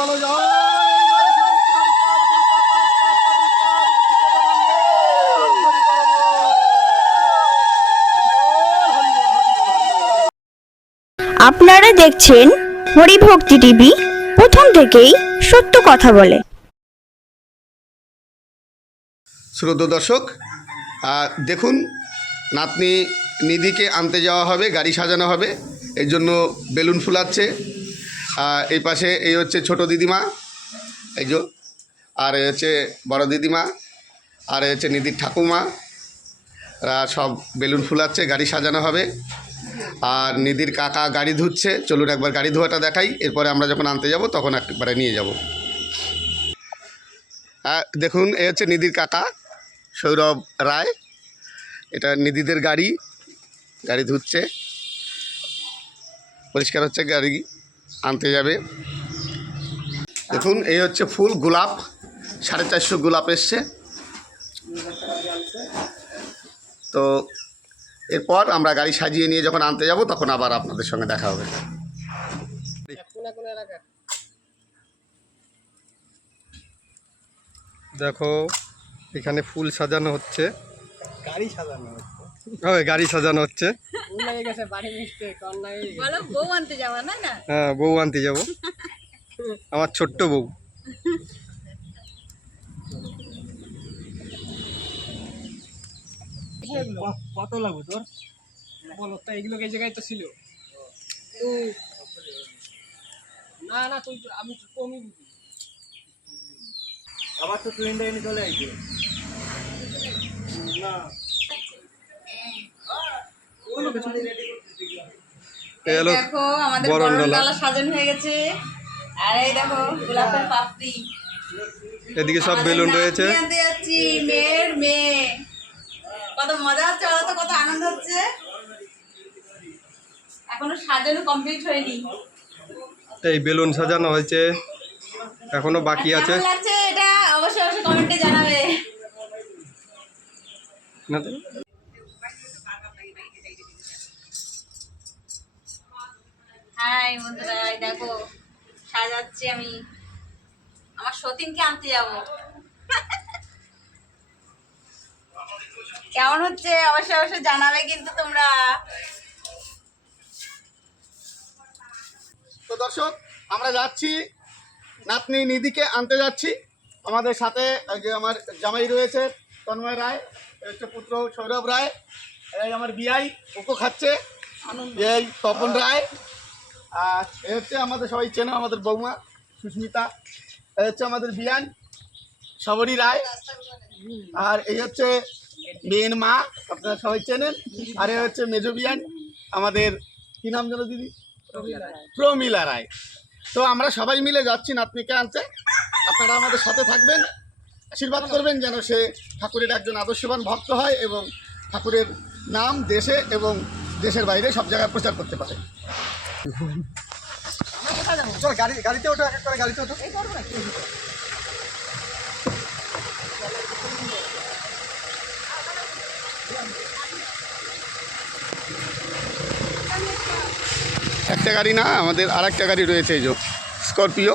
বলো আপনারা দেখছেন হরিভক্তি টিভি প্রথম থেকেই সত্য কথা বলে শ্রদ্ধ দর্শক দেখুন নাতনি নিধিকে আনতে যাওয়া হবে গাড়ি সাজানো হবে এর জন্য বেলুন ফুলাচ্ছে এই পাশে এই হচ্ছে ছোট দিদিমা, এই যে, আর এই হচ্ছে বড় দিদিমা, আর এই হচ্ছে নিধির ঠাকুমা সব বেলুন ফুলাচ্ছে, গাড়ি সাজানো হবে। আর নিধির কাকা গাড়ি ধুচ্ছে, চলুন একবার গাড়ি ধোয়াটা দেখাই, এরপরে আমরা যখন আনতে যাব তখন একবারে নিয়ে যাব। দেখুন এ হচ্ছে নিধির কাকা, সৌরভ রায়, এটা নিধিদের গাড়ি গাড়ি ধুচ্ছে। পরিষ্কার হচ্ছে গাড়ি। আনতে যাবে। দেখুন এই হচ্ছে ফুল গোলাপ। সাড়ে চারশো গোলাপ এসছে। তো এরপর আমরা গাড়ি সাজিয়ে নিয়ে যখন আনতে যাব তখন আবার আপনাদের সঙ্গে দেখা হবে। দেখো এখানে ফুল সাজানো হচ্ছে। গাড়ি সাজানো হচ্ছে। ওই গাড়ি সাজানো হচ্ছে। ফুল লেগে গেছে বাড়ি মিশতে কন্যা বলো বউ আনতে যাওয়া না না? হ্যাঁ বউ আনতে যাব। আমার ছোট্ট বউ। কত লাগবে তোর? বলো তো এগুলো এই জায়গায় তো ছিল। না না তুই তো- আমি তো কমই বুঝি। আবার তো ট্রেনটা এনে চলে আসবে না। দেখো। আমাদের বরণ বরণ ডালা। ডালা সাজানো হয়ে গেছে। আর এই দেখো গোলাপের পাপড়ি। এদিকে সব বেলুন রয়েছে। মেয়ের মেয়ে। কত মজা হচ্ছে ওরা তো কত আনন্দ হচ্ছে। এখনও সাজানো কমপ্লিট হয়নি। এই বেলুন সাজানো হয়েছে। এখনও বাকি আছে। এটা? অবশ্যই অবশ্যই কমেন্টে জানাবে। হাই বন্ধুরা দেখো সাজাচ্ছি আমি। আমার সতীনকে আনতে যাব। কেমন হচ্ছে? অবশ্যই অবশ্যই জানাবে কিন্তু তোমরা। তো দর্শক আমরা যাচ্ছি নাতনি নিধিকে আনতে যাচ্ছি। আমাদের সাথে যে আমার জামাই রয়েছে তন্ময় রায় হচ্ছে পুত্র সৌরভ রায় এই আমার বিআই ওকো খাচ্ছে এই তপন রায় আর এ হচ্ছে আমাদের সবাই চেনে আমাদের বৌমা সুস্মিতা। এ হচ্ছে আমাদের বিয়ান সবরী রায়। আর এই হচ্ছে মেন মা আপনারা সবাই চেনেন। আর এই হচ্ছে মেজো বিয়ান আমাদের কি নাম যেন দিদি? প্রমিলা রায়। তো আমরা সবাই মিলে যাচ্ছি নাতনিকে আনতে। আপনারা আমাদের সাথে থাকবেন। আশীর্বাদ করবেন যেন সে ঠাকুরের একজন আদর্শবান ভক্ত হয় এবং ঠাকুরের নাম দেশে এবং দেশের বাইরে সব জায়গায় প্রচার করতে পারে। একটা গাড়ি না, আমাদের আর একটা গাড়ি রয়েছে এই যে, স্করপিও।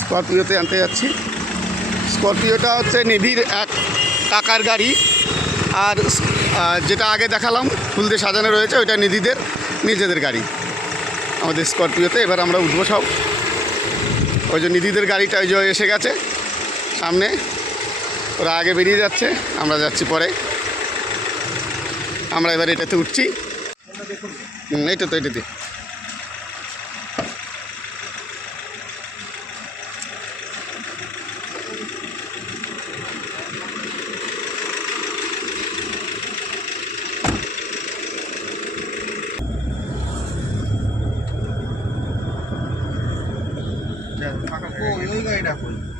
স্করপিওতে আনতে যাচ্ছি। স্করপিওটা হচ্ছে নিধির এক কাকার গাড়ি। আর যেটা আগে দেখালাম, ফুল দিয়ে সাজানো রয়েছে, ওইটা নিধিদের। নিজেদের গাড়ি। আমাদের স্করপিওতে এবার আমরা উঠবো সব। ওই যে নিধিদের গাড়িটা ওই যে এসে গেছে সামনে। ওরা আগে বেরিয়ে যাচ্ছে, আমরা যাচ্ছি পরে। আমরা এবার এটাতে উঠছি। হুম, এইটা তো এটাতে apoyo.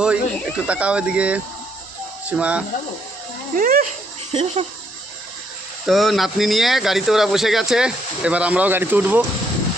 ওই, একটু তাকাও এদিকে, সীমা। তো নাতনি নিয়ে গাড়িতে ওরা বসে গেছে, এবার আমরাও গাড়িতে উঠবো।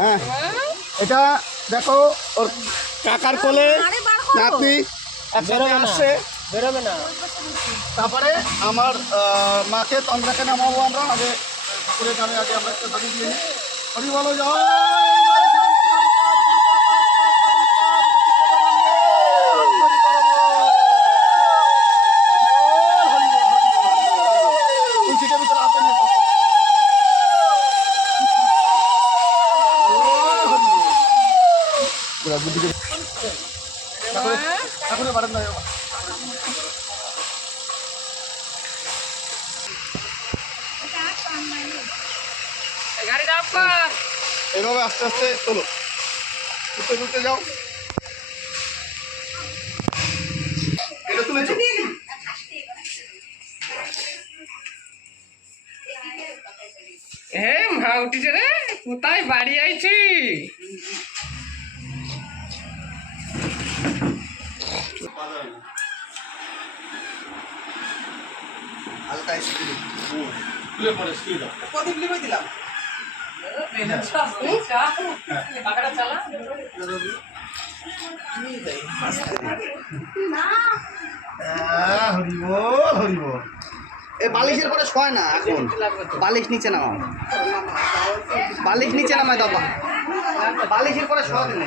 হ্যাঁ। এটা দেখো ওর কাকার কোলে নাতনি একসাথে আসছে। বেরোবে না। তারপরে আমার মাকে তন্দ্রাকে নামাবো আমরা। আগে ঠাকুরের নামে আগে আমরা একটা দাবি দিয়ে নিই। হরি বলো জয়! ঠাকুরের বারান্দায় আস্তে আস্তে তুলতে যাও এটা তুলেছো হে মা উঠিছে রে কোথায় বাড়ি আইছি হালকা তুলে পরে দাও প্রদীপ লিখে দিলাম। বালিশের পরে শোয় না এখন। বালিশ নিচে নামাও। বালিশ নিচে নামায় দাও বালিশের পরে শোয়া নি।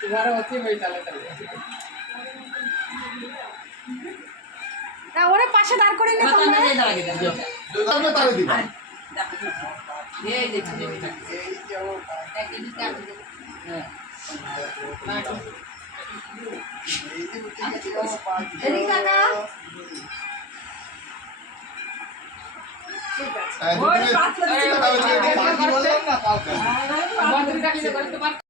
তোমারও অতি হয়ে তাহলে। না, ওরে পাশে দাঁড় করে নে তোমরা। তাহলে তাহলে দিবা। এদিকে টাকা হ্যাঁ, দুপুরে- ওই পাতলা দিচ্ছে। পাখি